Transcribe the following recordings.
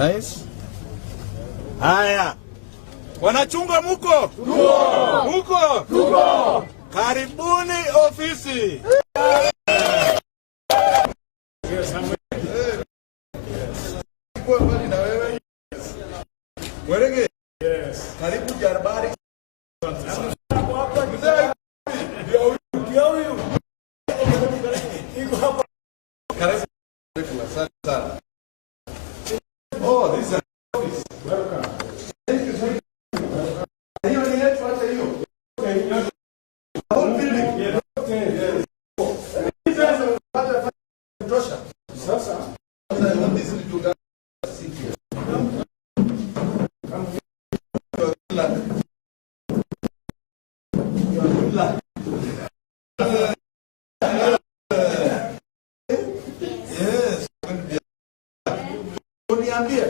Nice. Haya. Wanachunga muko? Tuko. Muko? Tuko. Karibuni ofisi. Mwerege? Yes. Karibu Jarbari. Oh, this is an office. Welcome. Thank you. Hiyo ni yetu hata hiyo. Whole building. Yes. Tosha. Sasa. Yes. Uniambie.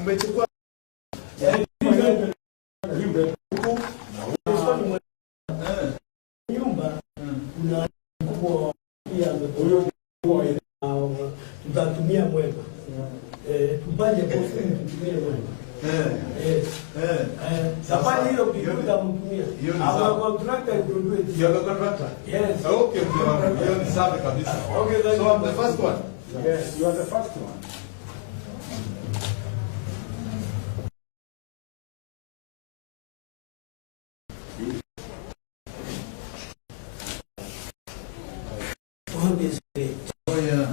Umechukua nyumba kuna mkubwa pia tutatumia Mwema. Tupande posti tutumie Mwema. Safari hiyo ukikuta mtumia. Our contractor will do it. You are the contractor? Yes. Okay, you are the sabe kabisa. Okay, so I'm the first one. Yes, you are the first one. Oh yeah.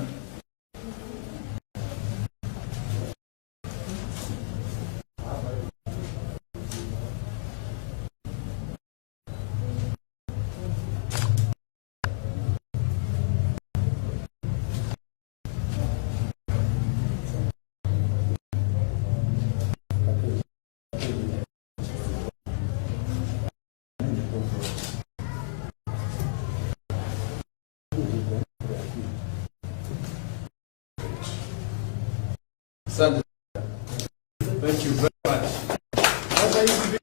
Thank you very much. Sasa hivi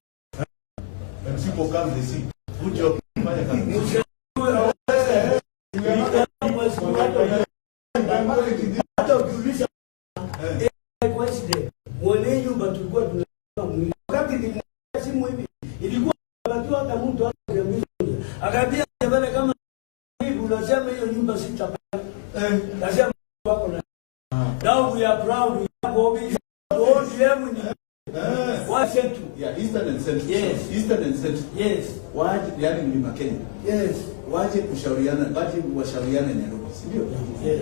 when people come they see good job. Akabia kama hivi unasema hiyo nyumba sitapata. Nasema wako na. Now we are proud we have all the What's it? Yeah, Eastern and Central. Yes. Eastern and Central. Yes. Waje yani Mlima Kenya. Yes. Waje kushauriana, waje washauriane Nairobi, si ndio? Yes.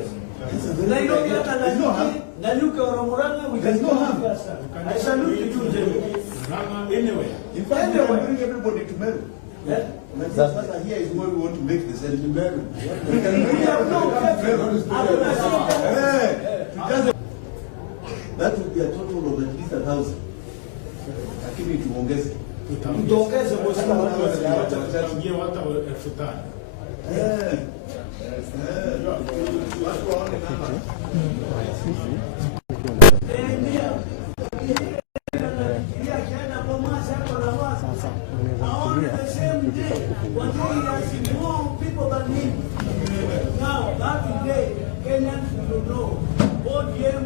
Nairobi hata na nyuka Oromorana we can go have. I salute you anyway. In fact, we can bring everybody to Meru. Yeah. Sasa here is where we want to make the center Meru. We can bring that would be a total of at least 1,000. Lakini tuongeze. Tuongeze kwa sababu wataingia hata 5,000. Watu waone namba. Now, that day, Kenyans will know. ODM